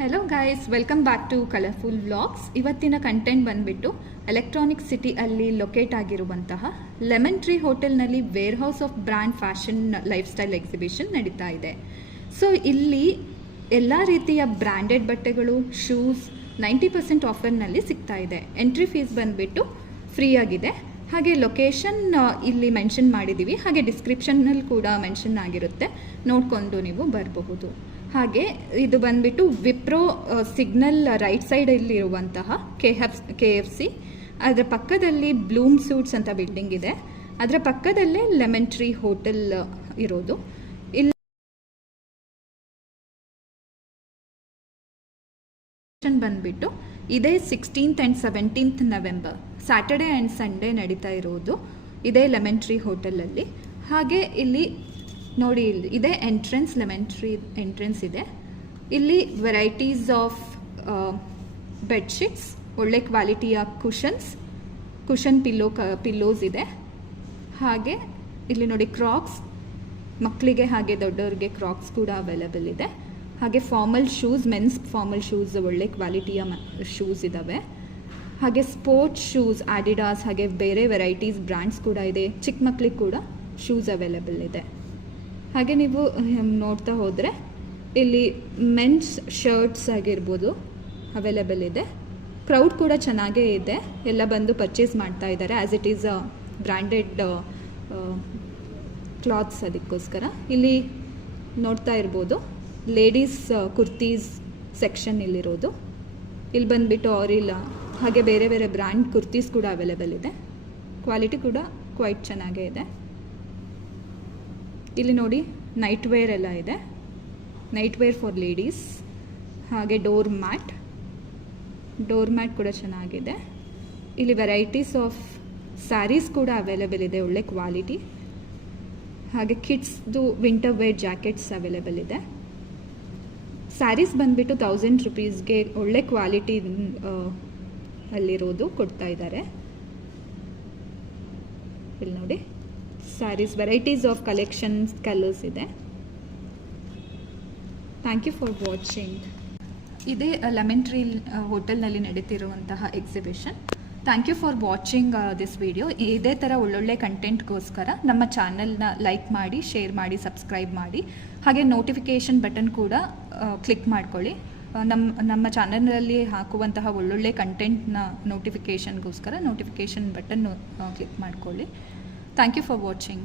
Hello guys, welcome back to colourful vlogs. ಇವತ್ತಿನ content ಬಂದುಬಿಟ್ಟು electronic city ಅಲ್ಲಿ locate ಆಗಿರುವಂತಹ ಲೆಮನ್ ಟ್ರೀ ಹೋಟೆಲ್ನಲ್ಲಿ warehouse of brand fashion lifestyle exhibition ನಡೀತಾ ಇದೆ. ಸೊ ಇಲ್ಲಿ ಎಲ್ಲ ರೀತಿಯ ಬ್ರ್ಯಾಂಡೆಡ್ ಬಟ್ಟೆಗಳು, ಶೂಸ್ 90% ಆಫರ್ನಲ್ಲಿ ಸಿಗ್ತಾ ಇದೆ. ಎಂಟ್ರಿ ಫೀಸ್ ಬಂದುಬಿಟ್ಟು ಫ್ರೀ ಆಗಿದೆ. ಹಾಗೆ ಲೊಕೇಶನ್ ಇಲ್ಲಿ ಮೆನ್ಷನ್ ಮಾಡಿದ್ದೀವಿ, ಹಾಗೆ ಡಿಸ್ಕ್ರಿಪ್ಷನ್ನಲ್ಲಿ ಕೂಡ ಮೆನ್ಷನ್ ಆಗಿರುತ್ತೆ, ನೋಡಿಕೊಂಡು ನೀವು ಬರಬಹುದು. ಹಾಗೆ ಇದು ಬಂದುಬಿಟ್ಟು ವಿಪ್ರೋ ಸಿಗ್ನಲ್ ರೈಟ್ ಸೈಡಲ್ಲಿ ಇರುವಂತಹ KFC, ಅದರ ಪಕ್ಕದಲ್ಲಿ ಬ್ಲೂಮ್ ಸೂಟ್ಸ್ ಅಂತ ಬಿಲ್ಡಿಂಗ್ ಇದೆ, ಅದರ ಪಕ್ಕದಲ್ಲೇ ಲೆಮನ್ ಟ್ರೀ ಹೋಟೆಲ್ ಇರೋದು. ಇಲ್ಲಿ ಬಂದುಬಿಟ್ಟು ಇದೇ 16th and 17th November Saturday and Sunday ನಡೀತಾ ಇರೋದು ಇದೇ ಲೆಮನ್ ಟ್ರೀ ಹೋಟೆಲಲ್ಲಿ. ಹಾಗೆ ಇಲ್ಲಿ ನೋಡಿ, ಇದೇ ಎಂಟ್ರೆನ್ಸ್, ಲೆಮನ್ ಟ್ರೀ ಎಂಟ್ರೆನ್ಸ್ ಇದೆ. ಇಲ್ಲಿ ವೆರೈಟೀಸ್ ಆಫ್ ಬೆಡ್ಶೀಟ್ಸ್, ಒಳ್ಳೆ ಕ್ವಾಲಿಟಿಯ ಕುಷನ್ ಪಿಲ್ಲೋಸ್ ಇದೆ. ಹಾಗೆ ಇಲ್ಲಿ ನೋಡಿ ಕ್ರಾಕ್ಸ್, ಮಕ್ಕಳಿಗೆ ಹಾಗೆ ದೊಡ್ಡವ್ರಿಗೆ ಕ್ರಾಕ್ಸ್ ಕೂಡ ಅವೈಲೇಬಲ್ ಇದೆ. ಹಾಗೆ formal shoes, men's formal shoes, ಒಳ್ಳೆ ಕ್ವಾಲಿಟಿಯ ಶೂಸ್ ಇದ್ದಾವೆ. ಹಾಗೆ ಸ್ಪೋರ್ಟ್ಸ್ ಶೂಸ್, ಆಡಿಡಾಸ್, ಹಾಗೆ ಬೇರೆ ವೆರೈಟೀಸ್ ಬ್ರ್ಯಾಂಡ್ಸ್ ಕೂಡ ಇದೆ. ಚಿಕ್ಕ ಮಕ್ಕಳಿಗೆ ಕೂಡ ಶೂಸ್ ಅವೈಲೇಬಲ್ ಇದೆ. ಹಾಗೆ ನೀವು ನೋಡ್ತಾ ಹೋದರೆ ಇಲ್ಲಿ ಮೆನ್ಸ್ ಶರ್ಟ್ಸ್ ಆಗಿರ್ಬೋದು ಅವೈಲೇಬಲ್ ಇದೆ. ಕ್ರೌಡ್ ಕೂಡ ಚೆನ್ನಾಗೇ ಇದೆ, ಎಲ್ಲ ಬಂದು ಪರ್ಚೇಸ್ ಮಾಡ್ತಾ ಇದ್ದಾರೆ. As it is branded clothes. ಅದಕ್ಕೋಸ್ಕರ ಇಲ್ಲಿ ನೋಡ್ತಾ ಇರ್ಬೋದು ಲೇಡೀಸ್ ಕುರ್ತೀಸ್ ಸೆಕ್ಷನ್ ಇಲ್ಲಿರೋದು. ಇಲ್ಲಿ ಬಂದುಬಿಟ್ಟು ಆರಿಲ್, ಹಾಗೆ ಬೇರೆ ಬೇರೆ ಬ್ರ್ಯಾಂಡ್ ಕುರ್ತೀಸ್ ಕೂಡ ಅವೈಲೇಬಲ್ ಇದೆ. ಕ್ವಾಲಿಟಿ ಕೂಡ ಕ್ವೈಟ್ ಚೆನ್ನಾಗೇ ಇದೆ. ಇಲ್ಲಿ ನೋಡಿ ನೈಟ್ ವೇರ್ ಎಲ್ಲ ಇದೆ, ನೈಟ್ ವೇರ್ ಫಾರ್ ಲೇಡೀಸ್. ಹಾಗೆ ಡೋರ್ ಮ್ಯಾಟ್ ಕೂಡ ಚೆನ್ನಾಗಿದೆ. ಇಲ್ಲಿ ವೆರೈಟೀಸ್ ಆಫ್ ಸ್ಯಾರೀಸ್ ಕೂಡ ಅವೈಲೇಬಲ್ ಇದೆ, ಒಳ್ಳೆ ಕ್ವಾಲಿಟಿ. ಹಾಗೆ ಕಿಡ್ಸ್ದು ವಿಂಟರ್ ವೇರ್ ಜಾಕೆಟ್ಸ್ ಅವೈಲೇಬಲ್ ಇದೆ. ಸ್ಯಾರೀಸ್ ಬಂದುಬಿಟ್ಟು 1000 rupeesಗೆ ಒಳ್ಳೆ ಕ್ವಾಲಿಟಿ ಅಲ್ಲಿರೋದು ಕೊಡ್ತಾ ಇದ್ದಾರೆ. ಇಲ್ಲಿ ನೋಡಿ sarees, varieties of collections, colours ಇದೆ. Thank you for watching. ಇದೇ ಲೆಮನ್ ಟ್ರೀ ಹೋಟೆಲ್ನಲ್ಲಿ ನಡೀತಿರುವಂತಹ exhibition. Thank you for watching this video. ಇದೇ ಥರ ಒಳ್ಳೊಳ್ಳೆ ಕಂಟೆಂಟ್ಗೋಸ್ಕರ ನಮ್ಮ ಚಾನಲ್ನ ಲೈಕ್ ಮಾಡಿ, ಶೇರ್ ಮಾಡಿ, ಸಬ್ಸ್ಕ್ರೈಬ್ ಮಾಡಿ. ಹಾಗೆ ನೋಟಿಫಿಕೇಷನ್ ಬಟನ್ ಕೂಡ ಕ್ಲಿಕ್ ಮಾಡ್ಕೊಳ್ಳಿ. ನಮ್ಮ ಚಾನಲ್ನಲ್ಲಿ ಹಾಕುವಂತಹ ಒಳ್ಳೊಳ್ಳೆ ಕಂಟೆಂಟ್ನ ನೋಟಿಫಿಕೇಷನ್ಗೋಸ್ಕರ ನೋಟಿಫಿಕೇಷನ್ ಬಟನ್ ಕ್ಲಿಕ್ ಮಾಡ್ಕೊಳ್ಳಿ. Thank you for watching.